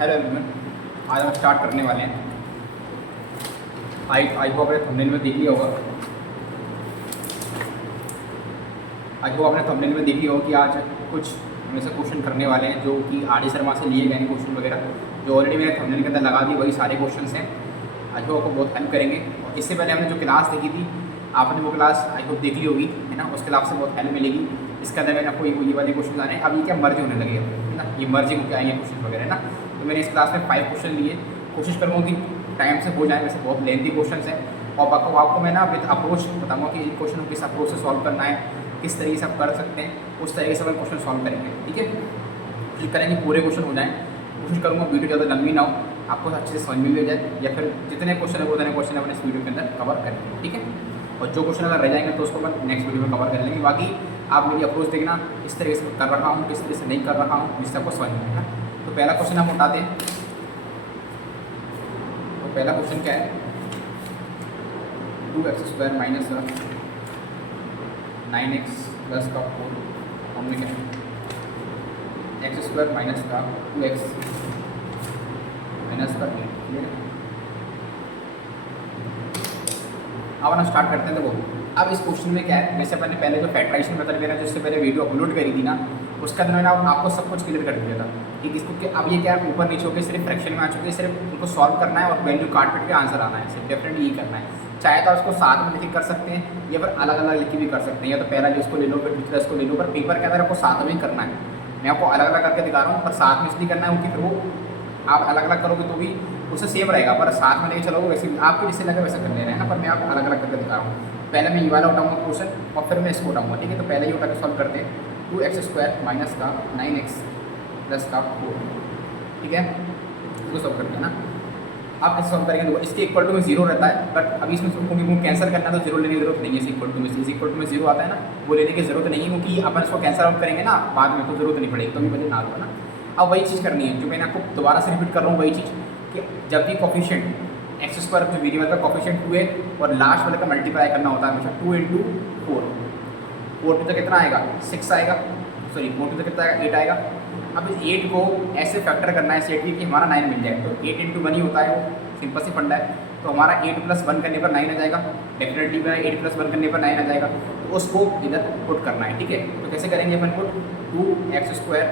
Hello everyone, आज हम start करने वाले हैं। आई को आपने थंबनेल में देख लिया होगा। आई को आपने थंबनेल में देख लिया होगा कि आज कुछ हम ऐसे क्वेश्चन करने वाले हैं जो कि आर डी शर्मा से लिए गए हैं क्वेश्चन वगैरह, जो ऑलरेडी मैंने थंबनेल के अंदर लगा दी, वही सारे क्वेश्चन हैं। आई को आपको बहुत हेल्प करेंगे। और इससे पहले हमने जो क्लास देखी थी, आपने वो क्लास आई होप देख ली होगी, है ना। उस क्लास से बहुत हेल्प मिलेगी। इसके अंदर मैंने आपको ये वाले क्वेश्चन आने, अब ये क्या मर्ज होने लगे है ना, ये मर्जिंग होकर आएंगे क्वेश्चन वगैरह, है ना। तो मैंने इस क्लास में 5 क्वेश्चन लिए, कोशिश करूँगा कि टाइम से हो जाए। वैसे बहुत लेंथी क्वेश्चन हैं और आपको मैं ना विद अप्रोच बताऊँगा कि इन क्वेश्चन को किस अप्रोच से सॉल्व करना है, किस तरीके से आप कर सकते हैं, उस तरीके से अपन क्वेश्चन सॉल्व करेंगे। ठीक है, कोशिश करेंगे पूरे क्वेश्चन हो जाएँ। कोशिश करूँगा वीडियो ज़्यादा लंबी ना हो, आपको अच्छे से समझ में भी आ जाए, या फिर जितने क्वेश्चन है वो उतने क्वेश्चन अपने इस वीडियो के अंदर कवर करेंगे। ठीक है, और जो क्वेश्चन अगर रह जाएंगे तो उसको अपन नेक्स्ट वीडियो में कवर कर लेंगे। बाकी आप मेरी अप्रोच देखना, किस तरीके से कर रहा हूँ, किस तरह से नहीं कर रहा हूँ, जिससे आपको समझ में आएगा। तो पहला क्वेश्चन हम उठाते हैं। तो पहला क्वेश्चन क्या है, 2x² माइनस 9x प्लस का 4 हम में क्या है x² माइनस का 2x माइनस का 8। अब हम स्टार्ट करते हैं। तो वो अब इस क्वेश्चन में क्या है, जैसे मैंने पहले जो फैक्टराइजेशन मेथड मैंने जिससे पहले वीडियो अपलोड करी थी ना, उसका अंदर मैंने आपको सब कुछ क्लियर कर दिया था कि किसको कि अब ये क्या है, ऊपर नीचे होकर सिर्फ फ्रैक्शन में आ चुके हैं, सिर्फ उनको सॉल्व करना है और वैल्यू काट पीट के आंसर आना है, सिर्फ डेफिनेटली यही करना है। चाहे तो उसको साथ में लिख के कर सकते हैं या फिर अलग अलग लिख के भी कर सकते हैं, या तो पहला जो उसको ले लो फिर दूसरा इसको ले लो, पर पेपर के अंदर आपको साथ में ही करना है। मैं आपको अलग अलग करके दिखा रहा हूँ, पर साथ में इसलिए करना है क्योंकि फिर वो आप अलग अलग करोगे तो भी उससे सेम रहेगा, पर साथ में नहीं चलोगे वैसे आपको जिससे लगे वैसा कर ले रहे हैं ना। पर मैं आपको अलग अलग करके दिखा रहा हूँ। पहले मैं ये वाला उठाऊँगा क्वेश्चन और फिर मैं इसको उठाऊँगा। ठीक है, तो पहले ये उठा के सॉल्व करते हैं। 2x² माइनस का 9x प्लस का 4। ठीक है, इसको सॉल्व करते हैं ना। आप कैसे सॉल्व करेंगे, तो इसके इक्वल टू में 0 रहता है, बट अभी इसमें क्योंकि कैंसिल करना है तो 0 लेने की जरूरत नहीं है। इस इक्वल टू में 0 आता है ना, वो लेने की जरूरत नहीं है, क्योंकि अपन इसको कैंसिल आउट करेंगे ना बाद में, तो जरूरत नहीं पड़ेगी, तो भी मुझे ना दो ना। अब वही चीज़ करनी है जो मैंने आपको दोबारा से रिपीट कर रहा हूँ, वही चीज़ कि जब भी कोफिशिएंट x² जो वेरिएबल का कोफिशिएंट 2 है और लास्ट वाले का मल्टीप्लाई करना होता है हमेशा 2 × 4। 4 तो कितना आएगा 6 आएगा, सॉरी 4 तो कितना आएगा 8 आएगा। अब इस 8 को ऐसे फैक्टर करना है सेट कि हमारा 9 मिल जाए, तो 8 × 1 ही होता है, वो सिंपल सी फंडा है। तो हमारा 8 + 1 करने पर 9 आ जाएगा, डेफिनेटली 8 + 1 करने पर 9 आ जाएगा, तो उसको इधर पुट करना है। ठीक है, तो कैसे करेंगे अपन पुट, 2x²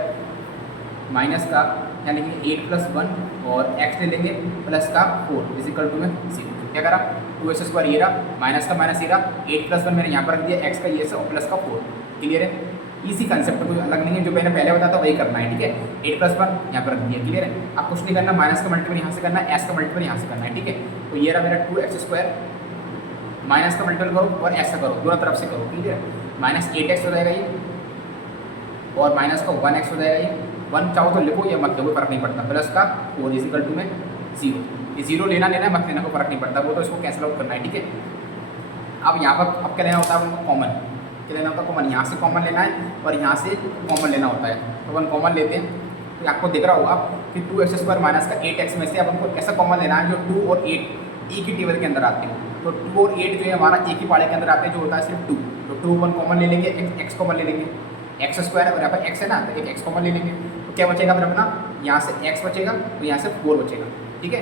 माइनस का यानी कि 8 + 1 और x ले लेंगे प्लस का 4 इज इक्वल टू में 0। क्या करा, 2x² ये रहा, माइनस का माइनस ये रहा, 8 + 1 मैंने यहाँ पर रख दिया, x का ये से और प्लस का 4। क्लियर है, इसी कंसेप्ट कोई अलग नहीं है, जो मैंने पहले बताया था वही करना है। ठीक है, 8 + 1 यहाँ पर रख दिया। क्लियर है, आप कुछ नहीं करना, माइनस का मल्टीपल यहाँ से करना है, s का मल्टीपल यहाँ से करना है। ठीक है, तो ये रहा मेरा 2x², माइनस का मल्टीपल करो और s का करो, दोनों तरफ से करो। क्लियर है, माइनस 8x हो जाएगा ये और माइनस का 1x हो जाएगा ये। 1 चाहो तो लिखो या मत लिखो, फर्क नहीं पड़ता, प्लस का 4 इज इक्वल टू में 0। ये 0 लेना है मत लेना, को फर्क नहीं पड़ता, वो तो इसको कैंसिल आउट करना है। ठीक है, अब यहाँ पर अब क्या लेना होता है हमको, कॉमन। क्या लेना होता है, कॉमन। यहाँ से कॉमन लेना है और यहाँ से कॉमन लेना होता है, तो अपन कॉमन लेते हैं। तो आपको दिख रहा होगा कि 2x² माइनस का 8x में से अब हमको ऐसा कॉमन लेना है जो 2 और 8 एक ही टेबल के अंदर आते हैं। तो 2 और 8 जो है हमारा एक ही पाड़े के अंदर आते हैं, जो होता है सिर्फ 2। तो 2 1 कॉमन ले लेंगे, x कॉमन ले लेंगे, x² और यहाँ पर x है ना, तो एक x कॉमन ले लेंगे। तो क्या बचेगा फिर अपना, यहाँ से x बचेगा तो यहाँ से 4 बचेगा। ठीक है,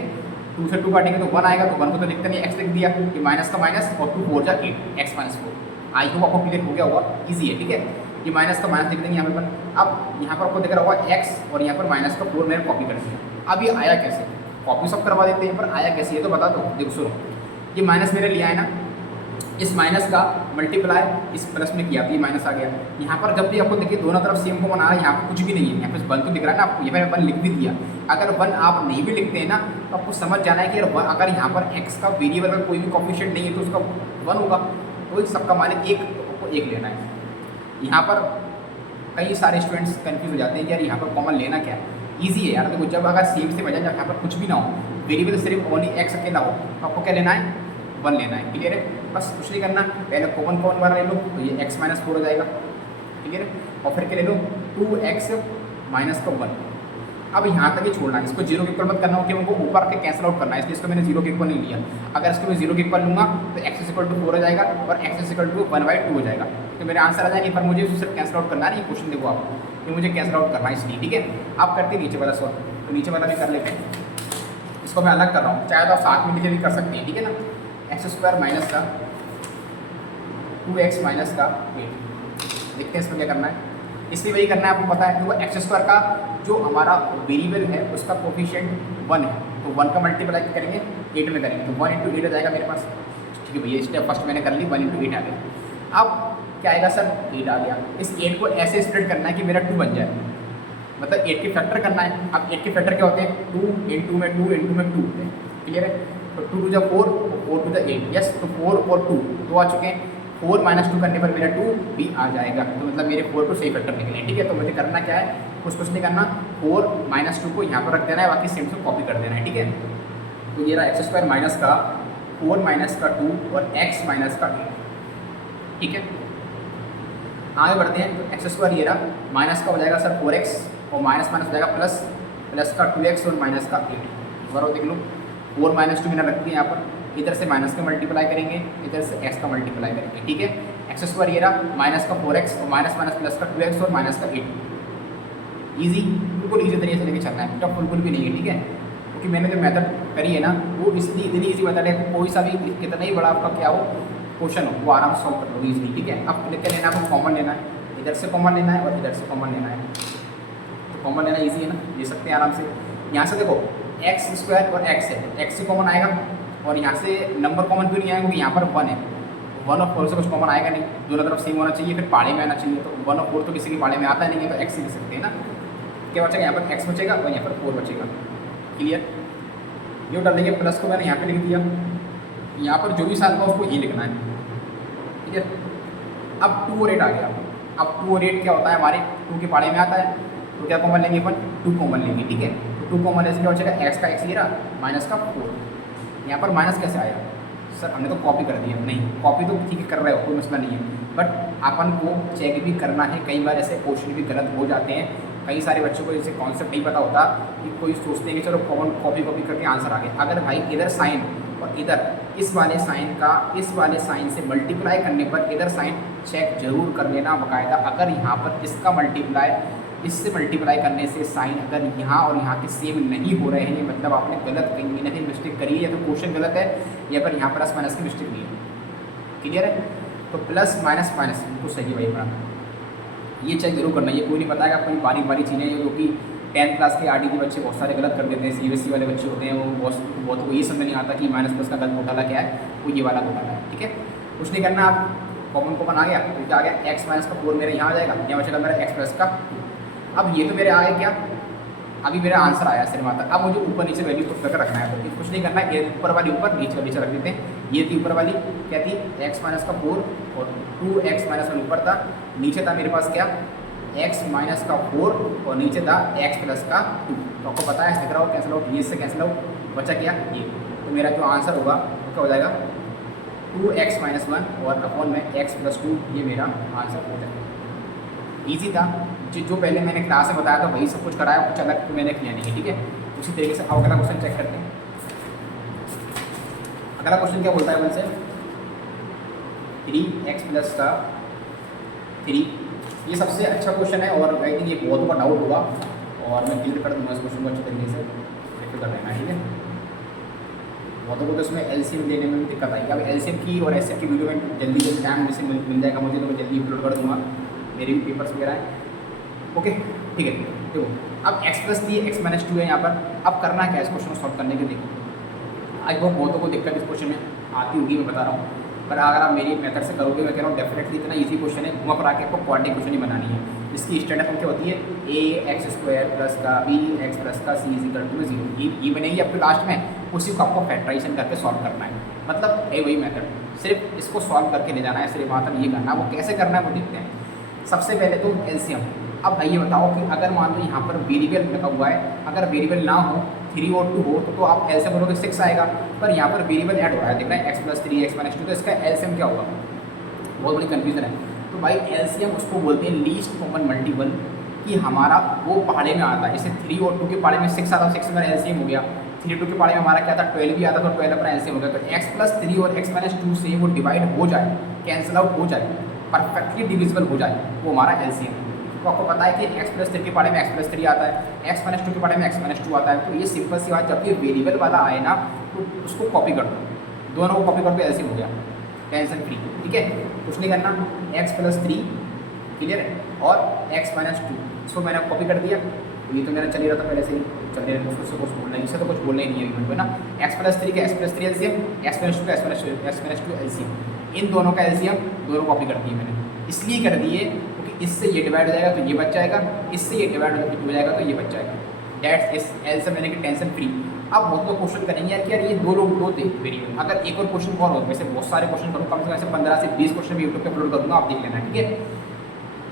2 से 2 काटेंगे तो 1 आएगा, तो 1 को तो लिखते नहीं, x लिख दिया, कि माइनस का माइनस और 2 4 जा 8, x - 4। आई होप आपको क्लियर हो गया होगा, ईजी है। ठीक है, ये माइनस का माइनस लिख देंगे यहाँ पर। अब यहाँ पर आपको दिख रहा होगा x और यहाँ पर माइनस का 4 मैंने कॉपी कर दिया। अब ये आया कैसे, कॉपी सब करवा देते हैं, पर आया कैसे ये तो बता दो। देखो सुनो, ये माइनस मैंने लिया है ना, इस माइनस का मल्टीप्लाई इस प्लस में किया तो ये माइनस आ गया। यहाँ पर जब भी आपको देखिए दोनों तरफ सेम को बना रहा है, यहाँ पर कुछ भी नहीं है, यहाँ पर 1 तो दिख रहा है ना आपको, ये मैंने 1 लिख भी दिया। अगर 1 आप नहीं भी लिखते हैं ना, तो आपको समझ जाना है कि अगर यहाँ पर x का वेरिएबल का कोई भी कोफिशिएंट नहीं है तो उसका 1 होगा, तो इस सबका मान 1 आपको 1 लेना है। यहाँ पर कई सारे स्टूडेंट्स कन्फ्यूज हो जाते हैं कि यार यहाँ पर कॉमन लेना क्या है। ईजी है यार, देखो जब अगर सेम से बजा जाए, यहाँ पर कुछ भी ना हो, वेरिएबल सिर्फ ओनली x अकेला हो, तो आपको क्या लेना है, 1 लेना है। क्लियर है, बस कुछ नहीं करना, पहले कॉमन वाला ले लो, तो ये x - 4 हो जाएगा। क्लियर है, और फिर क्या ले लो, 2x माइनस का 1। अब यहाँ तक ही छोड़ना है, इसको 0 के इक्वल मत करना हो, कि उनको ऊपर के कैंसिल आउट करना है, इसलिए इसको मैंने 0 के इक्वल नहीं लिया। अगर इसको मैं 0 के इक्वल लूँगा तो x = 4 हो जाएगा और x = 1/2 हो जाएगा। तो मेरे आंसर आ जाएंगे, पर मुझे उसको सिर्फ कैंसिल आउट करना है। ये क्वेश्चन देखो आप, ये मुझे कैंसिल आउट करना है इसलिए, ठीक है। आप करते नीचे वाला सॉल्व, तो नीचे वाला भी कर लेते हैं। इसको मैं अलग कर रहा हूँ, चाहे तो आप साथ में नीचे भी कर सकते हैं, ठीक है ना। एक्स स्क्वायर माइनस का 2x माइनस का 8, देखते हैं इसमें क्या करना है। इसलिए वही करना है, आपको पता है। तो वो एक्स स्क्वायर का जो हमारा वेरिएबल है उसका कोफिशिएंट 1 है, तो 1 का मल्टीप्लाई करेंगे 8 में करेंगे, तो 1 × 8 आ जाएगा मेरे पास, ठीक है भैया। स्टेप फर्स्ट मैंने कर ली, 1 × 8 आ गया। अब क्या आएगा सर, 8 आ गया। इस 8 को ऐसे स्प्लिट करना है कि मेरा 2 बन जाए, मतलब 8 के फैक्टर करना है। अब 8 के फैक्टर क्या होते हैं, 2 × 2 में 2 × में 2 होते हैं, क्लियर है। तो 2 × 4 4 × 8, यस। तो 4 और 2 दो आ चुके हैं। 4 - 2 करने पर मेरा 2 भी आ जाएगा, तो मतलब मेरे 4 को सही फैक्टर निकले, ठीक है। तो मुझे करना क्या है, कुछ नहीं करना, 4 - 2 को यहाँ पर रख देना है, बाकी सेम से कॉपी कर देना है, ठीक है। तो ये रहा एक्स स्क्वायर माइनस का 4 - का 2 और x - का 8, ठीक है। आगे बढ़ते हैं। तो एक्स स्क्वायर ये रहा, माइनस का हो जाएगा सर 4x और माइनस हो जाएगा प्लस, प्लस का 2x और माइनस का 8। बराबर देख लो, 4 - 2 मैंने रख दिया यहाँ पर, इधर से माइनस का मल्टीप्लाई करेंगे, इधर से x का मल्टीप्लाई करेंगे, ठीक है। एक्स स्क्वायर ये रहा, माइनस का 4x और माइनस प्लस का 2x और माइनस का 8। ईजी, बिल्कुल ईजी तरीके से लेके चलना है, टफ बिल्कुल भी नहीं है, ठीक है। क्योंकि मैंने जो मेथड करी है ना, वो इसलिए इतनी ईजी मेथड है, कोई सा भी कितना ही बड़ा आपका क्या हो क्वेश्चन हो, वो आराम से सॉल्व कर लो ईजिली, ठीक है। अब क्या लेना है, आपको कॉमन लेना है, इधर से कॉमन लेना है और इधर से कॉमन लेना है। तो कॉमन लेना ईजी है ना, ले सकते हैं आराम से। यहाँ से देखो एक्स स्क्वायर और एक्स है, एक्स से कॉमन आएगा, और यहाँ से नंबर कॉमन क्यों नहीं आएगा, क्योंकि यहाँ पर 1 है, 1 और 4 से कुछ कॉमन आएगा नहीं, दोनों तरफ सेम होना चाहिए, फिर पाड़े में आना चाहिए। तो 1 और 4 तो किसी के पाड़े में आता नहीं है, तो एक्स ही लिख सकते हैं ना। क्या बचेगा, यहाँ पर एक्स बचेगा और यहाँ पर 4 बचेगा, क्लियर। ये डाल देंगे, प्लस को मैंने यहाँ पे लिख दिया, यहाँ पर जो भी साथ होगा उसको ही लिखना है, ठीक है। अब 2 और 8 आ गया। अब 2 और 8 क्या होता है, हमारे 2 के पाड़े में आता है, तो क्या कॉमन लेंगे अपन, 2 कॉमन लेंगे, ठीक है। तो 2 कॉमन लेने से क्या बचेगा, एक्स का एक्स ये रहा, माइनस का 4। यहाँ पर माइनस कैसे आया सर, हमने तो कॉपी कर दिया। नहीं, कॉपी तो ठीक है कर रहे हो, कोई मसला नहीं है, बट अपन को चेक भी करना है। कई बार ऐसे क्वेश्चन भी गलत हो जाते हैं, कई सारे बच्चों को जैसे कॉन्सेप्ट नहीं पता होता, कि कोई सोचते हैं कि चलो कॉपी करके आंसर आ गया। अगर भाई इधर साइन और इधर इस वाले साइन का इस वाले साइन से मल्टीप्लाई करने पर इधर साइन चेक जरूर कर लेना बाकायदा। अगर यहाँ पर इसका मल्टीप्लाई इससे मल्टीप्लाई करने से साइन अगर यहाँ और यहाँ के सेम नहीं हो रहे हैं, मतलब आपने गलत कहीं ना कहीं मिस्टेक करी है, या तो क्वेश्चन गलत है, या फिर यहाँ प्लस माइनस की मिस्टेक नहीं है, क्लियर है। तो प्लस माइनस बिल्कुल सही है भाई बड़ा, ये चेक जरूर करना। ये कोई नहीं बताएगा, कोई बारी चीज़ें जो कि 10th क्लास के RD के बच्चे बहुत सारे गलत कर देते हैं, CBSE वाले बच्चे होते हैं, वो बहुत को ये समझ नहीं आता कि माइनस प्लस का गलत घोटाला क्या है, वो ये वाला घोटाला है, ठीक है। कुछ नहीं करना, आप कॉमन आ गया, तो क्या आ गया, x - का 4 मेरे यहाँ आ जाएगा, यहाँ बचेगा मेरा x प्लस का 2। अब ये तो मेरे आए क्या, अभी मेरा आंसर आया सिर्फ आता। अब मुझे ऊपर नीचे वैल्यू पुट करके रखना है, तो कुछ नहीं करना है, ऊपर वाली ऊपर, नीचे रख देते हैं। ये थी ऊपर वाली, क्या थी, x - का 4 और 2x - 1 ऊपर था, नीचे था मेरे पास क्या, x - का 4 और नीचे था x प्लस का 2। तो आपको पता है, दिख रहा हो कैंसिल आउट, ये से कैंसिल आउट, बचा क्या ये। तो मेरा जो आंसर होगा वो क्या हो जाएगा, 2x - 1 और अपॉन में x प्लस 2, ये मेरा आंसर हो जाएगा। ईजी था, जो पहले मैंने क्लास में बताया था वही सब कुछ कराया, कुछ अलग मैंने किया नहीं है, ठीक है। उसी तरीके से अब अगला क्वेश्चन चेक करते हैं। अगला क्वेश्चन क्या बोलता है अपन से, 3x प्लस का 3। ये सबसे अच्छा क्वेश्चन है, और आई थिंक ये बहुत बड़ा डाउट होगा, और मैं क्लियर कर दूँगा इस क्वेश्चन को अच्छे तरीके से, देखते कर लेना, ठीक है। बहुतों को तो इसमें LCM लेने में भी दिक्कत आएगी। अब LCM की और SF की वीडियो में जल्दी टाइम जैसे मिल जाएगा मुझे, तो मैं जल्दी अपलोड कर दूँगा, मेरे भी पेपर्स वगैरह हैं, ओके, ठीक है। देखो अब x प्लस 3 x - 2 है यहाँ पर। अब करना क्या है इस क्वेश्चन को सॉल्व करने के लिए, आज बहुतों को दिक्कत इस क्वेश्चन में आती होगी, मैं बता रहा हूँ, पर अगर आप मेरी मेथड से करोगे, मैं कह रहा हूँ डेफिनेटली इतना ईजी क्वेश्चन है, घुमा पर आके आपको क्वाड्रेटिक क्वेश्चन ही बनानी है। इसकी स्टैंडर्ड फॉर्म क्या होती है, ax² प्लस का bx प्लस का c = 0। ये बनेगी आपके लास्ट में, उसी को आपको फैक्टराइजेशन करके सॉल्व करना है, मतलब है वही मेथड, सिर्फ इसको सॉल्व करके ले जाना है, सिर्फ मतलब ये करना है। वो कैसे करना है वो देखते हैं। सबसे पहले तो LCM। अब भाई ये बताओ कि अगर मान लो यहाँ पर वेरिएबल लगा हुआ है, अगर वेरिएबल ना हो, 3 और 2 हो, तो आप LCM बोलोगे 6 आएगा, पर यहाँ पर वेरिएबल ऐड हो रहा है, देख रहे हैं x प्लस 3 x - 2, तो इसका LCM क्या होगा, बहुत बड़ी कन्फ्यूजन है। तो भाई LCM उसको बोलते हैं लीस्ट कॉमन मल्टीपल, कि हमारा वो पहाड़े में आता है। जैसे 3 और 2 के पहाड़े में 6 आता, 6 मेरा LCM हो गया। 3 2 के पहाड़े में हमारा क्या था, 12 भी आता, तो 12 अपना LCM हो गया। तो x प्लस 3 और x - 2 से वो डिवाइड हो जाए, कैंसिल आउट हो जाए, परफेक्टली डिविजिबल हो जाए वो हमारा एलसीएम है। तो आपको पता है कि एक्स प्लस 3 के पार्ट में एक्स प्लस 3 आता है, एक्स माइनस 2 के पार्ट में एक्स माइनस 2 आता है। तो ये सिंपल सी बात, जब ये वेरिएबल वाला आए ना तो उसको कॉपी कर दो, दोनों को कॉपी कर दो, एलसीएम हो गया, टेंशन फ्री। ठीक है, कुछ नहीं करना, एक्स प्लस 3 क्लियर है और एक्स माइनस 2 इसको मैंने कॉपी कर दिया। ये तो मेरा चल ही रहा था पहले से ही, चल रहा है, उससे कुछ बोलना है, इससे तो कुछ बोलना ही नहीं है मेरे को ना। एक्स प्लस 3 का x plus 3 LCM, x minus 2 का एक्स माइनस 2 एलसीएम, इन दोनों का एलसीएम दोनों कॉपी कर दिए मैंने। इसलिए कर दिए क्योंकि इससे ये डिवाइड हो जाएगा तो ये बच जाएगा, इससे ये डिवाइड हो जाएगा तो ये बच जाएगा। डेट्स इस एलसीएम मैंने की टेंशन फ्री। अब बहुत लोग क्वेश्चन करेंगे यार कि यार ये दो लोग दो थे वेरिएबल, अगर एक और क्वेश्चन और हो, वैसे बहुत सारे क्वेश्चन करूँ, कम से कम ऐसे 15 से 20 क्वेश्चन भी यूट्यूब पे अपलोड करूँगा, आप देख लेना। ठीक है,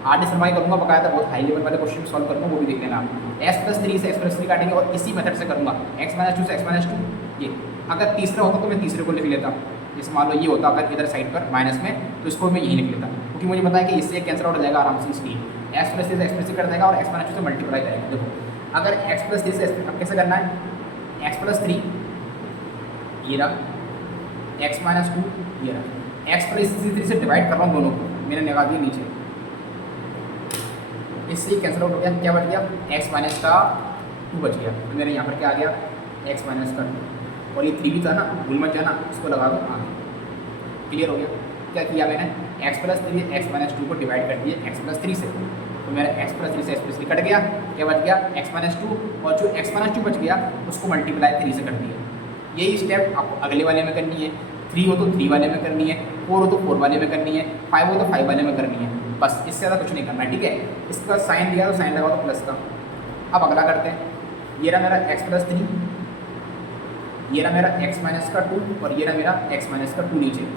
आर्ट शर्मा करूँगा बकायदा, बहुत हाई लेवल वाले क्वेश्चन सॉल्व करूँगा, वो भी देख लेना। एक्स प्लस 3 से एक्स प्लस 3 काटेंगे और इसी मेथड से करूँगा, एक्स माइनस 2 से एक्स माइनस 2। ये अगर तीसरा होता तो मैं तीसरे को लिख लेता, जैसे मान लो ये होता अगर इधर साइड पर माइनस में, तो इसको मैं यही लिख लेता, क्योंकि मुझे पता है कि इससे कैंसिल आउट हो जाएगा आराम से। इसलिए एक्स प्लस 3 से एक्स प्लस 3 कर देगा और एक्स माइनस 2 से मल्टीप्लाई करेगा। देखो अगर एक्स प्लस 3 से अब कैसे करना है, एक्स प्लस 3 ये रहा, एक्स माइनस 2 ये रहा, एक्स प्लस 3 से डिवाइड कर रहा हूँ दोनों को, मैंने लगा दिया नीचे, इससे कैंसिल आउट हो गया। क्या बच गया, एक्स माइनस का 2 बच गया, तो मेरे यहाँ पर क्या आ गया, एक्स माइनस का 2, और ये 3 भी था ना, भूल मत जाना, इसको लगा दो आगे। क्लियर हो गया। क्या किया मैंने, एक्स प्लस 3 एक्स माइनस 2 को डिवाइड कर दिए एक्स प्लस 3 से, तो मेरा एक्स प्लस 3 से एक्स प्लस 3 कट गया, क्या बच गया, एक्स माइनस 2, और जो एक्स माइनस 2 बच गया उसको मल्टीप्लाई 3 से कर दिया। यही स्टेप आपको अगले वाले में करनी है, 3 हो तो 3 वाले में करनी है, 4 हो तो 4 वाले में करनी है, 5 हो तो 5 वाले में करनी है, बस इससे ज़्यादा कुछ नहीं करना है। ठीक है, इसका साइन दिया तो साइन लगा दो प्लस का। अब अगला करते हैं, ये रहा मेरा एक्स प्लस 3, ये रहा मेरा एक्स माइनस का 2, और ये रहा मेरा एक्स माइनस का 2 नीचे,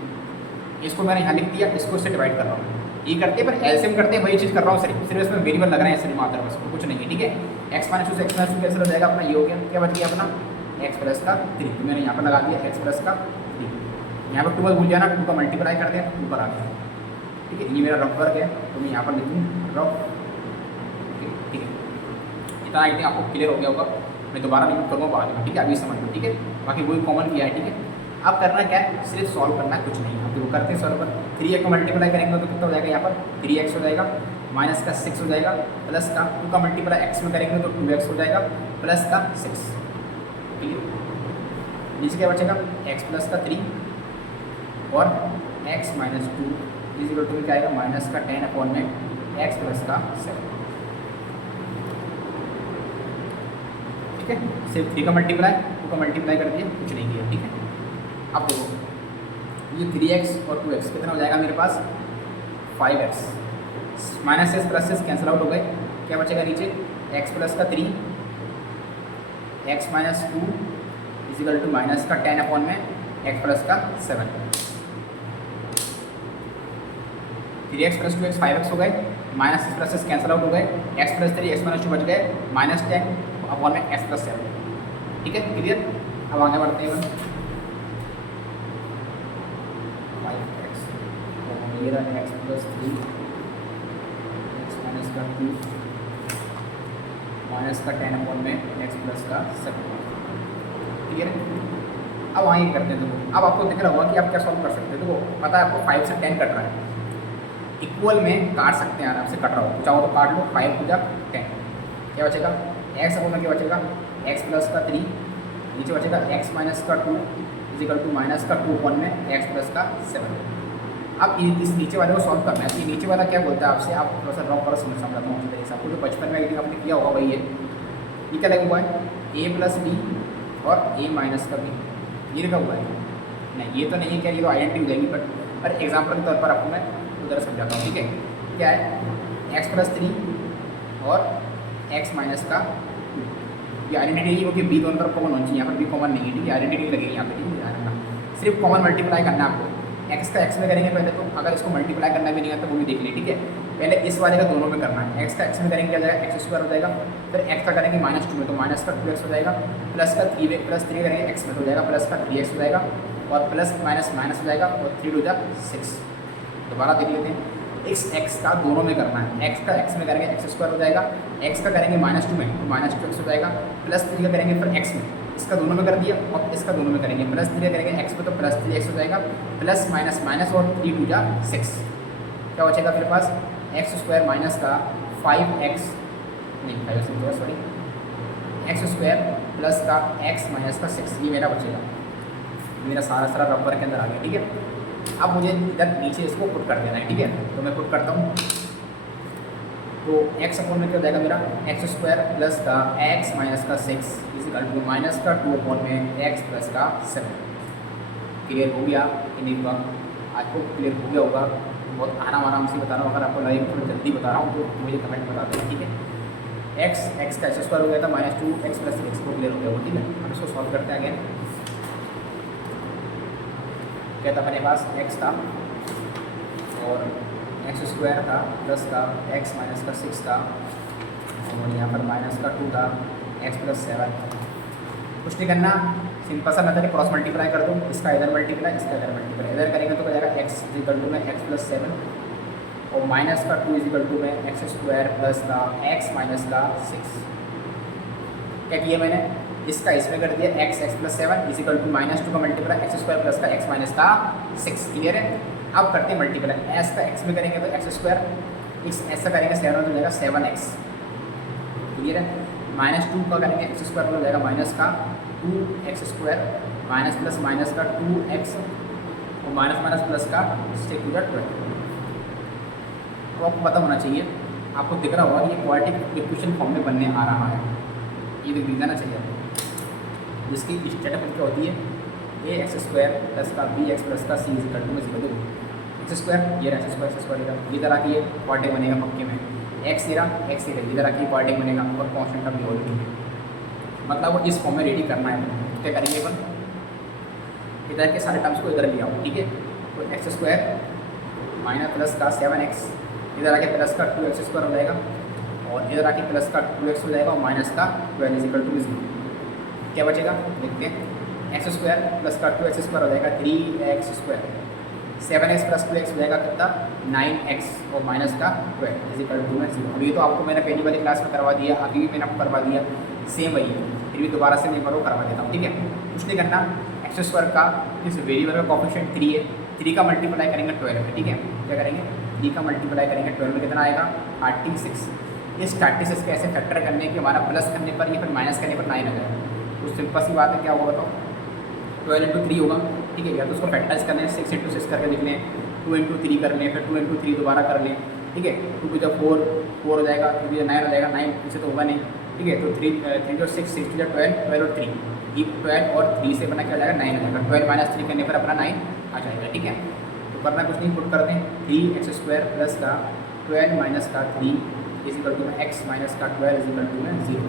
इसको मैंने यहाँ लिख दिया, इसको इससे डिवाइड कर रहा हूँ। ये करते हैं पर एलसीएम करते हैं, वही चीज़ कर रहा हूँ, सिर्फ इसमें वेरिएबल लग रहा है सिर्फ मात्र, बस कुछ नहीं है। ठीक है, एक्स माइनस 2 से एक्स माइनस 2 कैंसिल हो जाएगा अपना, ये हो गया, क्या बच गया अपना एक्स प्लस का 3, तो मैंने यहाँ पर लगा दिया एक्स प्लस का 3, यहाँ पर 2 मत भूल जाना, 2 का मल्टीप्लाई करते हैं, 2 पर आ गया। ठीक है, ये मेरा रफ वर्क है, तो मैं यहाँ पर लिखूँ रफ। ठीक है, इतना आई थिंक आपको क्लियर हो गया होगा, मैं दोबारा रिपीट करूँगा बाद में। ठीक है, अभी समझ लो। ठीक है, बाकी वही कॉमन किया है। ठीक है, अब करना क्या है, सिर्फ सॉल्व करना है, कुछ नहीं। अब वो करते हैं सॉल्व पर, 3 को मल्टीप्लाई करेंगे तो कितना हो जाएगा, यहाँ पर 3x हो जाएगा, माइनस का 6 हो जाएगा, प्लस का 2 का मल्टीप्लाई x में करेंगे तो 2x हो जाएगा, प्लस का 6। ठीक है, नीचे क्या बचेगा, x प्लस का 3 और x माइनस 2 इजिकल टू क्या आएगा, माइनस का 10 अपॉन में x प्लस का 7। ठीक है, सिर्फ 3 का मल्टीप्लाई 2 का मल्टीप्लाई कर दिया, कुछ नहीं किया। ठीक है, अब देखो ये 3x और 2x कितना हो जाएगा मेरे पास, 5x, minus S plus S cancel out हो गए, क्या बचेगा नीचे, x प्लस का 3, x minus 2 is equal to minus का 10 अपॉन में x प्लस का 7। 3x प्लस 2x 5x हो गए, minus S plus S cancel out हो गए, x प्लस 3 x माइनस 2 बच गए, माइनस 10 अपॉन में x प्लस 7। ठीक है, क्लियर। अब आगे बढ़ते हैं, ये रहा एक्स प्लस 3 एक्स माइनस का 2 माइनस का 10 अपॉन में एक्स प्लस का 7। क्लियर है। अब आगे करते हैं। देखो अब आपको दिख रहा होगा कि आप क्या सॉल्व कर सकते हैं। देखो पता है आपको 5 से 10 कट रहा है, इक्वल में काट सकते हैं आराम से, कट रहा हो चाहो तो काट लो, 5 टू जा 10, क्या बचेगा एक्स अपॉन में क्या बचेगा, एक्स प्लस का 3, नीचे बचेगा एक्स माइनस का 2 इजिकल टू माइनस का 2 अपॉन में एक्स प्लस का 7। अब इस नीचे वाले को सॉल्व करना है, तो ये नीचे वाला क्या बोलता है आपसे, आप थोड़ा सा ड्रॉप करो, समझाता हूँ अच्छी तरीके से आपको। जो बचपन में आपने किया होगा वही है, ये क्या लगा हुआ है, a प्लस बी और a माइनस का बी, ये लिखा हुआ है। नहीं ये तो नहीं है, क्या ये तो आइडेंटिटी हो जाएगी, पर एग्जाम्पल के तौर पर आपको मैं उधर समझाता हूँ। ठीक है, क्या है x प्लस 3 और x माइनस का 2, ये आइडेंटिटी है क्योंकि b दोनों तरफ कॉमन होनी चाहिए, यहाँ पर b कॉमन नहीं है। ठीक है, आइडेंटिटी लगेगी यहाँ पे, ठीक है, सिर्फ कॉमन मल्टीप्लाई करना है आपको। x का x में करेंगे पहले, तो अगर इसको मल्टीप्लाई करना भी नहीं आता तो वो भी देख लें। ठीक है, पहले इस वाले का दोनों में करना है, x का x में करेंगे क्या हो जाएगा, एक्स स्क्वायर हो जाएगा, फिर x का करेंगे माइनस 2 में तो माइनस का 2x हो जाएगा, प्लस का 3 करेंगे x में तो हो जाएगा प्लस का 3x हो जाएगा, और प्लस माइनस माइनस हो जाएगा, और 3 हो जाएगा 6। दोबारा देख लेते हैं, इस x का दोनों में करना है, x का x में करेंगे एक्स स्क्वायर हो जाएगा, x का करेंगे माइनस 2 में तो माइनस 2x हो जाएगा, प्लस 3 का करेंगे फिर x में, इसका दोनों में कर दिया, और इसका दोनों में करेंगे प्लस 3 करेंगे x में तो प्लस 3x हो जाएगा, प्लस माइनस माइनस और 3 टू जा 6। क्या बचेगा मेरे पास एक्स स्क्वायर माइनस का 5x, नहीं 5x sorry, x square plus का x माइनस का 6, ये मेरा बचेगा। मेरा सारा रबर के अंदर आ गया, ठीक है। अब मुझे इधर नीचे इसको पुट कर देना है, ठीक है। तो मैं पुट करता हूँ, तो x अपॉन में क्या हो जाएगा मेरा एक्स स्क्वायर प्लस का x माइनस का 6 इजिकल टू माइनस का 2 अपॉन में x प्लस का 7। क्लियर हो गया कि नहीं हुआ? आपको क्लियर हो गया होगा। बहुत आराम से बता रहा हूँ, अगर आपको लगे थोड़ा जल्दी बता रहा हूँ तो मुझे कमेंट बता दें, ठीक है। एक्स का एक्स स्क्वायर हो गया था -2x प्लस 6 को क्लियर हो गया वो, ठीक है। अब इसको सॉल्व करते हैं अगेन। क्या था अपने पास x था और एक्स स्क्वायर था प्लस का x माइनस का 6 था और यहाँ पर माइनस का 2 था x प्लस 7। कुछ नहीं करना, सिंपल सा मेथड है, क्रॉस मल्टीप्लाई कर दो, इसका इधर मल्टीप्लाई, इसका इधर मल्टीप्लाई। इधर करेंगे तो क्या जाएगा x इजिकल टू में x प्लस 7 और माइनस का 2 इजिकल टू में एक्स स्क्वायर प्लस का x माइनस का 6। क्या किया मैंने, इसका इसमें कर दिया x प्लस 7 इजिकल टू -2 का मल्टीप्लाई एक्स स्क्वायर प्लस का x माइनस का 6। क्लियर है? अब करते हैं मल्टीप्लाई, s का x में करेंगे तो एक्स स्क्वायर, इस ऐसा करेंगे 7 हो जाएगा 7x। क्लियर है? -2 का करेंगे एक्स स्क्वायर हो जाएगा माइनस का 2x स्क्वायर माइनस का 2x और माइनस प्लस का 6 टू 12। तो आपको पता होना चाहिए, आपको दिख रहा होगा कि ये क्वाड्रेटिक इक्वेशन फॉर्म में बनने आ रहा है, ये दिख जाना चाहिए आपको। जिसकी स्टेटमेंट क्या होती है ax स्क्वायर प्लस का bx प्लस का c इजिकल टू में 0 एक्स स्क्वायर, ये एक्स स्क्वायर इधर आके ये क्वाड्रेटिक बनेगा पक्के में, x इधर इधर आके क्वाड्रेटिक बनेगा और कॉन्स्टेंट का भी होल मतलब वो इस फॉर्म में रेडी करना है। तो क्या करेंगे अपन, इधर के सारे टर्म्स को इधर ले आओ, ठीक है। तो एक्स स्क्वायर माइनस प्लस का 7x, इधर आके प्लस का 2x स्क्वायर हो जाएगा और इधर आके प्लस का 2x हो जाएगा और माइनस का 12 इजिकल टू 0। क्या बचेगा देखते हैं, एक्स स्क्वायर प्लस का 2x स्क्वायर हो जाएगा 3x square, 7x plus 2x हो जाएगा कितना 9x और माइनस का 12 इजिकल टू 0। अभी तो आपको मैंने पहली वाली क्लास में करवा दिया, अभी भी मैंने आपको करवा दिया, सेम वही है, फिर भी दोबारा से मैं करो करवा देता हूँ, ठीक है। कुछ नहीं करना, एक्स स्क्वायर का इस वेरिएबल का कोफिशिएंट 3 है, 3 का मल्टीप्लाई करेंगे 12 में, ठीक है। क्या करेंगे 3 का मल्टीप्लाई करेंगे 12 में, कितना आएगा 36। इस 36 के ऐसे फैक्टर करने के हमारा प्लस करने पर या फिर माइनस करने पर 9 आ जाएगा। तो सिंपल सी बात है, क्या होगा बताओ, 12 इंटू 3 होगा, ठीक है। या तो उसको फैक्टराइज कर लें, 6 इंटू 6 करके लिख लें, 2 इंटू 3 कर लें, फिर 2 इंटू 3 दोबारा कर लें, ठीक है। 2 टू 4 हो जाएगा, 2 टू 9 हो जाएगा, 9 इसे तो होगा नहीं, ठीक है। तो 3 टू 6 6 टू 12 12 और 3, ये 12 और 3 से बना क्या हो जाएगा 9 हो जाएगा। 12 माइनस 3 करने पर अपना 9 आ जाएगा, ठीक है। तो करना कुछ नहीं, पुट कर दें 3x स्क्वायर प्लस का 12 माइनस का 3 इजिकल टू में x माइनस का 12 इजिकल टू में 0।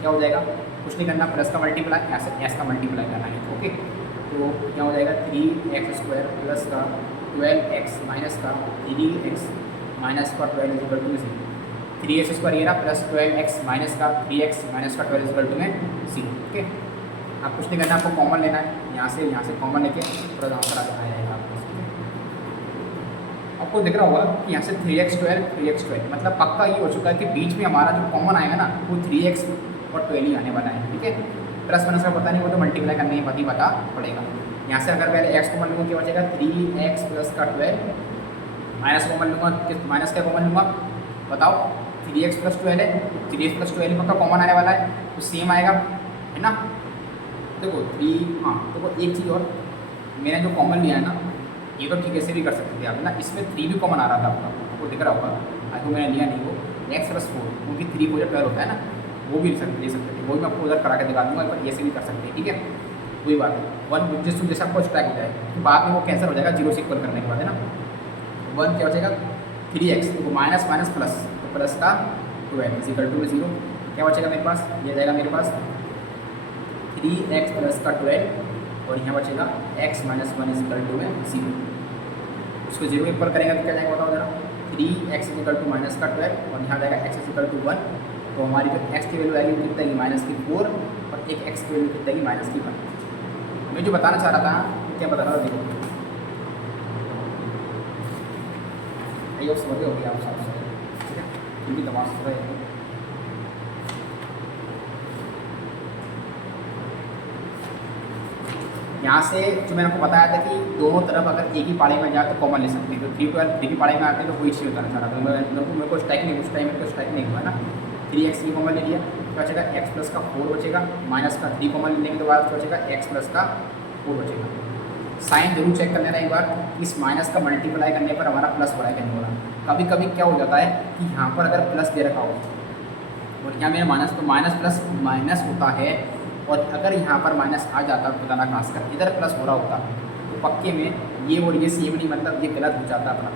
क्या हो जाएगा, कुछ नहीं करना, प्लस का मल्टीप्लाई s का मल्टीप्लाई करना है, ओके। तो क्या हो जाएगा 3x स्क्वायर प्लस का 12x माइनस का 3x माइनस का 12 इजिकल टू 0। 3x स्क्वायर ये रहा प्लस 12x माइनस का 3x माइनस का 12 इजिकल टू में 0, ओके। आप कुछ नहीं करना, आपको कॉमन लेना है, यहाँ से कॉमन लेके थोड़ा आंसर आ जाएगा आपको। आपको दिख रहा होगा कि यहाँ से 3x12 मतलब पक्का ये हो चुका है कि बीच में हमारा जो कॉमन आएगा ना वो 3x और 12 ही आने वाला है, ठीक है। प्लस माइनस का पता नहीं, वो तो मल्टीप्लाई करने के बाद ही पता पड़ेगा। यहाँ से अगर पहले x कॉमन लूँगा क्या बचेगा 3x प्लस का 12, माइनस कॉमन लूँगा, माइनस क्या कॉमन लूँगा बताओ, 3x प्लस 12 है, 3x प्लस 12 पक्का कॉमन आने वाला है, तो सेम आएगा, है ना। देखो 3, हाँ देखो एक चीज़ और, मैंने जो कॉमन लिया है ना, ये तो ठीक ऐसे भी कर सकते थे आप, है ना। इसमें 3 भी कॉमन आ रहा था आपको दिख रहा होगा, आज मैंने लिया नहीं वो x प्लस 4, क्योंकि 3 को जब 12 होता है ना, वो भी ले सकते थे, वो भी मैं आपको उधर करा के दिखा दूँगा, पर ऐसे भी कर सकते हैं, ठीक है। वही बात है, 1 जैसे आपको स्ट्राइक हो जाए तो बाद में वो कैंसिल हो जाएगा 0 से इक्वल करने के बाद, है ना। 1 क्या हो जाएगा 3x, तो माइनस माइनस प्लस, तो प्लस का 12 इजिकल टू 0। क्या बचेगा मेरे पास, ये जाएगा मेरे पास 3x प्लस का 12 और यहाँ बचेगा x माइनस 1 इजिकल टू 0। उसको 0 के ऊपर करेंगे तो क्या जाएगा बताओ जरा, 3x इजिकल टू माइनस का 12 और यहाँ जाएगा x इजिकल टू 1। तो हमारी जो x की वैल्यू आएगी वो कितना की -4 और एक x की वैल्यू कितना की -1। मैं जो बताना चाह रहा था, क्या बता रहा था देखो, ये समझ हो गया आप सब, ठीक है, क्योंकि दिमाग से रहे यहाँ से जो मैंने आपको बताया था कि दोनों तरफ अगर एक ही पाड़े में जाए तो कॉमन ले सकते हैं, तो 3 की पाड़े में आते हैं तो वही चीज़ होता है। तो मेरे को स्ट्राइक नहीं, उस टाइम मेरे को स्ट्राइक नहीं हुआ ना। 3x की कॉमन ले लिया तो बचेगा x प्लस का 4 बचेगा, माइनस का 3 कॉमन लेने के बाद बचेगा x प्लस का 4 बचेगा। साइन जरूर चेक कर लेना एक बार, इस माइनस का मल्टीप्लाई करने पर हमारा प्लस हो रहा है कि नहीं हो रहा। कभी कभी क्या हो जाता है कि यहाँ पर अगर प्लस दे रखा हो और यहाँ मेरा माइनस, तो माइनस प्लस माइनस होता है, और अगर यहाँ पर माइनस आ जाता खुदा ना खास कर इधर प्लस हो रहा होता तो पक्के में ये और ये सेम नहीं, मतलब ये गलत हो जाता अपना।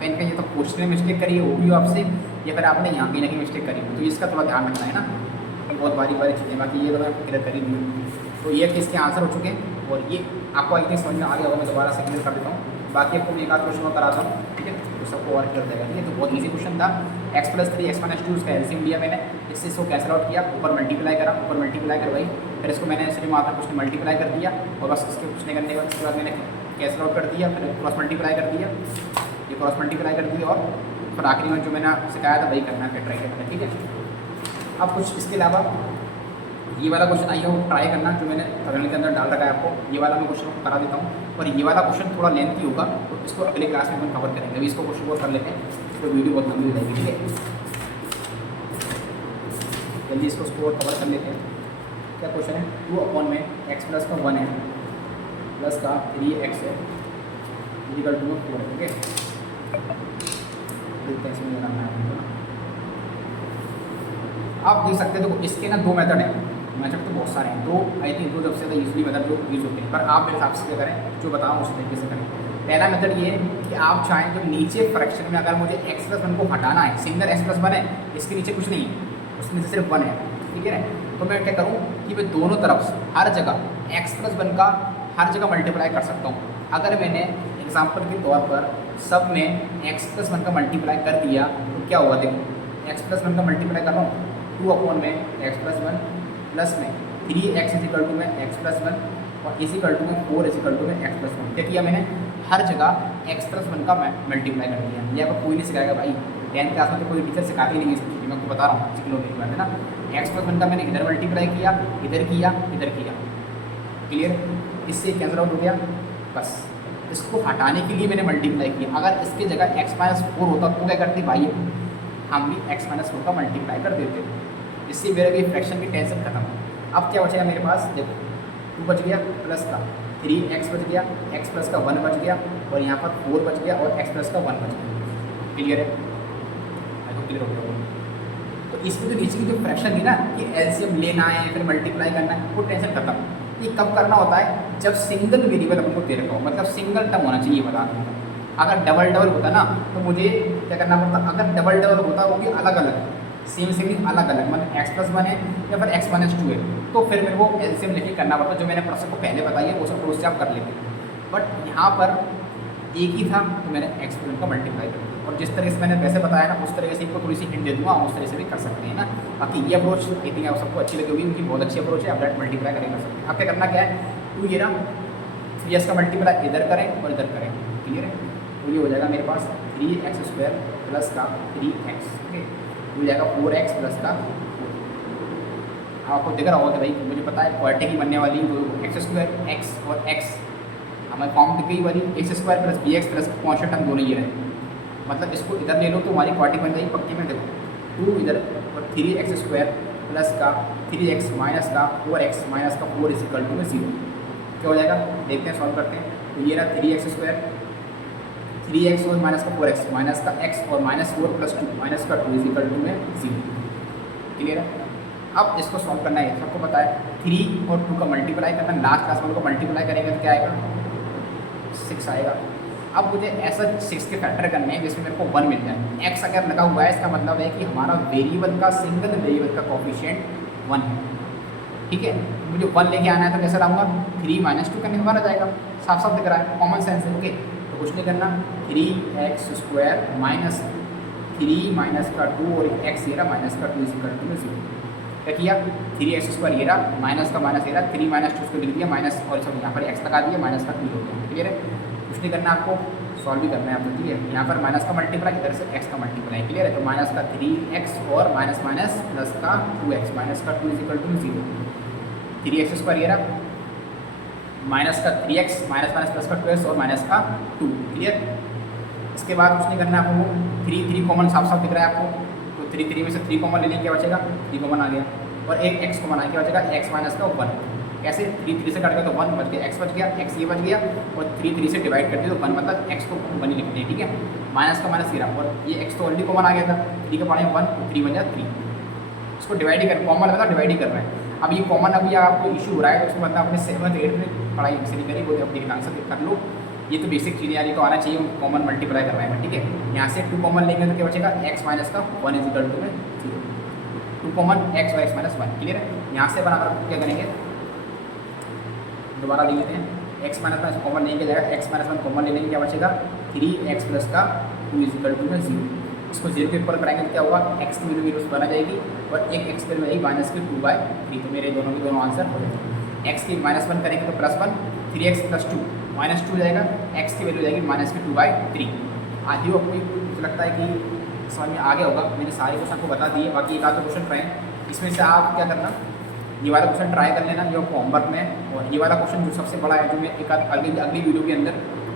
कहीं कहीं तो क्वेश्चन में मिस्टेक करी होगी आपसे, या फिर आपने यहाँ कहीं ना कहीं मिस्टेक करी हो, तो इसका थोड़ा ध्यान रखना है ना। बहुत बारी चीज़ें, बाकी ये तो मैं क्लियर करी दी। तो ये इसके आंसर हो चुके हैं, और ये आपको आई थिंक समझ में आ गया होगा। मैं दोबारा से क्लियर कर देता हूँ, बाकी आपको मैं एक आध क्वेश्चन और कराता हूँ, ठीक है, तो सबको और क्लियर देगा। ठीक है, तो बहुत ईजी क्वेश्चन था। x प्लस 3 x माइनस 2 उसका एलसीएम लिया मैंने, इससे इसको कैंसिल आउट किया, ऊपर मल्टीप्लाई करा, ऊपर मल्टीप्लाई करवाई, फिर इसको मैंने सिर्फ वहाँ पर कुछ मल्टीप्लाई कर दिया, और बस इसके कुछ नहीं करने के बाद इसके बाद मैंने कैंसिल आउट कर दिया, फिर क्रॉस मल्टीप्लाई कर दिया, ये क्रॉस मल्टीप्लाई कर दिया, और फिर आखिरी में जो मैंने सिखाया था वही करना है, फिर ट्राई करना है। ठीक है, अब कुछ इसके अलावा ये वाला क्वेश्चन आइए वो ट्राई करना, जो मैंने थंबनेल के अंदर डाल रखा है आपको, ये वाला मैं क्वेश्चन आपको करा देता हूँ, और ये वाला क्वेश्चन थोड़ा लेंथी होगा, तो इसको अगले क्लास में हम कवर करेंगे। अभी इसको क्वेश्चन को कर लेते हैं, तो वीडियो बहुत लंबी हो जाएगी। ठीक है, जल्दी इसको स्कोर कवर कर लेते हैं। क्या क्वेश्चन है, 2 में x प्लस का 1 है, प्लस का 3x है, इक्वल टू 4 है। ठीक है, कैसे में करना है आप देख सकते हैं। तो इसके ना 2 मेथड हैं, मेथड तो बहुत सारे हैं, तो आई थिंक 2 सबसे ज़्यादा यूजली मेथड जो यूज़ होते हैं, पर आप मेरे हिसाब से क्या करें, जो बताऊँ उस तरीके से करें। पहला मेथड ये है कि आप चाहें तो नीचे फ्रैक्शन में अगर मुझे x प्लस 1 को हटाना है, सिंगल x प्लस 1 है, इसके नीचे कुछ नहीं है, उसके नीचे सिर्फ 1 है। ठीक है ना, तो मैं क्या करूँ कि मैं दोनों तरफ से हर जगह x प्लस 1 का हर जगह मल्टीप्लाई कर सकता हूँ। अगर मैंने एग्जाम्पल के तौर पर सब में x प्लस 1 का मल्टीप्लाई कर दिया तो क्या होगा, देखो x प्लस 1 का मल्टीप्लाई कर रहा हूँ, 2 में x प्लस 1 प्लस में 3x इजिकल टू में x प्लस 1 और इजिकल टू में 4 इजिकल टू में x प्लस 1। क्या किया मैंने, हर जगह x प्लस 1 का मल्टीप्लाई कर दिया। ये आपको कोई नहीं सिखाएगा भाई, 10th क्लास में तो कोई टीचर सिखाते ही नहीं है, मैं आपको बता रहा हूँ सिक्लोमेट्री में, है ना। x प्लस 1 का मैंने इधर मल्टीप्लाई किया, इधर किया, इधर किया, क्लियर, इससे कैंसिल आउट हो गया। बस इसको हटाने के लिए मैंने मल्टीप्लाई किया। अगर इसकी जगह x माइनस 4 होता तो क्या करते भाई, हम भी x माइनस 4 का मल्टीप्लाई कर देते, इससे मेरे भी फ्रैक्शन की टेंशन खत्म। अब क्या बचेगा मेरे पास, देखो 2 बच गया, प्लस का 3x बच गया, x प्लस का 1 बच गया, और यहाँ पर 4 बच गया, और x प्लस का 1 बच गया। क्लियर है, तो क्लियर हो गया। तो इसमें जो नीचे की जो फ्रैक्शन थी ना कि एलसीएम लेना है फिर मल्टीप्लाई करना है, वो टेंशन खत्म। ये कब करना होता है, जब सिंगल वेरिएबल हमको दे रखा हो, मतलब सिंगल टर्म होना चाहिए बता दूँ। अगर डबल डबल होता ना तो मुझे क्या करना पड़ता, अगर डबल डबल होता वो भी अलग अलग, सेम सेम अलग अलग, मतलब x प्लस 1 है या फिर x माइनस 2 है, तो फिर मेरे को एलसीएम लेके करना पड़ता। जो मैंने प्रोसेस को पहले बताई है वो सब प्रोसेस आप कर लेते हैं, बट यहाँ पर एक ही था तो मैंने x प्लस का मल्टीप्लाई कर दिया। और जिस तरह से मैंने वैसे बताया ना उस तरह से इनको थोड़ी सी हिंट दे दूँगा, उस तरह से भी कर सकते हैं ना। बाकी ये अप्रोच आई थिंक आप सबको अच्छी लगी होगी, उनकी बहुत अच्छी अप्रोच है। आप डायरेक्ट मल्टीप्लाई करें कर सकते हैं। आप क्या करना क्या है, 2 ये ना 3x का मल्टीप्लाई इधर करें और इधर करें, क्लियर है। तो ये हो जाएगा मेरे पास 3x² प्लस का 3x, ठीक है, हो जाएगा 4x प्लस का 4। आपको दिख रहा होगा कि भाई मुझे पता है क्वार्टी की बनने वाली x² x और x हमारे फॉर्म दिख गई वाली x² plus bx plus constant term दोनों ये रहे, मतलब इसको इधर ले लो तो हमारी क्वार्टी बन जाएगी पक्की में। देखो 2 इधर और 3x² प्लस का 3x माइनस का 4x माइनस का 4 इजिकल टू में 0। क्या हो जाएगा, देखते हैं, सॉल्व करते हैं। तो ये रहा 3x² 3x और माइनस का 4x माइनस का x और माइनस 4 प्लस 2 माइनस का 2 इजिकल टू में 0, क्लियर है। अब इसको सॉल्व करना है, सबको पता है 3 और 2 का मल्टीप्लाई करना, लास्ट क्लास में को मल्टीप्लाई करेंगे तो क्या आएगा 6 आएगा। अब मुझे ऐसा 6 के फैक्टर करने हैं जिसमें मेरे को 1 मिल जाए। x अगर लगा हुआ है इसका मतलब है कि हमारा वेरिएबल का सिंगल वेरिएबल का कोफिशिएंट 1 है, ठीक है। मुझे 1 लेके आना है तो कैसे लाऊंगा, 3 माइनस 2 करने के बाद आ जाएगा, साफ साफ दिख रहा है, कॉमन सेंस है। ओके, तो कुछ नहीं करना, 3x² माइनस 3 माइनस का 2 और x ये रहा माइनस का 2 इजिकल टू में 0। क्या किया, 3x² ये रहा माइनस का माइनस ये रहा, 3 माइनस 2 उसको लिख दिया माइनस, और सब यहाँ पर x लगा दिया, माइनस का 2 हो गया, क्लियर है। कुछ नहीं करना, आपको सॉल्व भी करना है आपको, ठीक है। यहाँ पर माइनस का मल्टीप्लाई, इधर से x का मल्टीप्लाई, क्लियर है। तो माइनस का 3x और माइनस माइनस प्लस का 2x माइनस का 2 इजिकल टू 0। 3x² ये रहा माइनस का 3x, माइनस माइनस प्लस का 2x और माइनस का 2। क्लियर। इसके बाद कुछ नहीं करना है आपको, 3 कॉमन साफ साफ दिख रहा है आपको, तो 3 में से 3 कॉमन लेने क्या बचेगा, 3 कॉमन आ गया, और एक x कॉमन आ क्या बचेगा, x माइनस का 1। कैसे 3 से कट गया तो 1 बच गया, x बच गया, x ये बच गया, और 3 से डिवाइड कर दिया तो 1 मतलब x को 1 ही लिखते हैं। ठीक है, माइनस का माइनस गिरा, और ये x तो ऑलरेडी कॉमन आ गया था, 3 के पढ़े 1 तो 3 बन जाए 3। इसको डिवाइड ही कर, कॉमन मतलब डिवाइड ही कर रहे हैं। अब ये कॉमन अभी आपको इशू हो रहा है तो उसको मतलब अपने 7th 8th में पढ़ाई से नहीं करी, वो अपनी आंसर कर लो। ये तो बेसिक चीज़ें यार, ये तो आना चाहिए, कॉमन मल्टीप्लाई कर रहे हैं। ठीक है, यहाँ से 2 कॉमन लेंगे तो क्या बचेगा, x माइनस का 1 इज इक्वल टू में 0, 2 कॉमन x और x माइनस 1। क्लियर है। यहाँ से बनाकर क्या करेंगे, दोबारा लिख लेते हैं, x माइनस माइनस कॉमन लेंगे जाएगा, x माइनस 1 कॉमन ले लेंगे, क्या बचेगा 3x प्लस का 2 इज इक्वल टू में 0। इसको 0 के ऊपर कराएंगे तो क्या होगा, x की वैल्यू 0 बना जाएगी, और एक x की वैल्यू आएगी माइनस की 2/3। तो मेरे दोनों के दोनों आंसर हो जाएंगे। x की -1 करेंगे तो +1, 3x प्लस 2 -2 जाएगा, x की वैल्यू जाएगी माइनस की 2/3। आई होप मुझे लगता है कि समझ में आ गया होगा। मैंने सारे क्वेश्चन आपको बता दिए, बाकी एक आध क्वेश्चन ट्राई, इसमें से आप क्या करना, ये वाला क्वेश्चन ट्राई कर लेना, ये आपको होमवर्क में है। और ये वाला क्वेश्चन जो सबसे बड़ा है, जो मैं एक अगली वीडियो के अंदर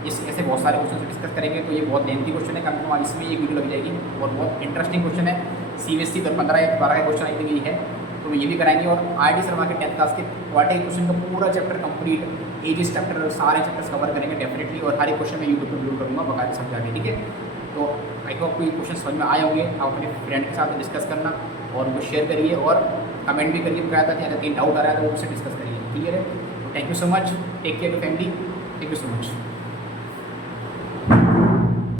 इस ऐसे बहुत सारे क्वेश्चन डिस्कस करेंगे, तो ये बहुत लेंथी क्वेश्चन है, कम से कम इसमें एक वीडियो लग जाएगी, और बहुत इंटरेस्टिंग क्वेश्चन है। CBSE तो 15 या 12 का क्वेश्चन आई थिंक ये है, तो ये भी कराएंगे। और RD शर्मा के 10th क्लास के क्वार्टर क्वेश्चन का पूरा चैप्टर कंप्लीट, एजिस चैप्टर सारे चैप्टर्स कवर करेंगे डेफिनेटली, और हर एक क्वेश्चन मैं यूट्यूब पर अपलोड करूँगा बकायदा समझा के। ठीक है, तो आई होप कोई क्वेश्चन समझ में आए होंगे। आप अपने फ्रेंड के साथ डिस्कस करना, और वो शेयर करिए, और कमेंट भी करिए बकायदा कि अगर कहीं डाउट आ रहा है तो वो उससे डिस्कस करिए। क्लियर है। Thank you so much, take care to family, thank you so much.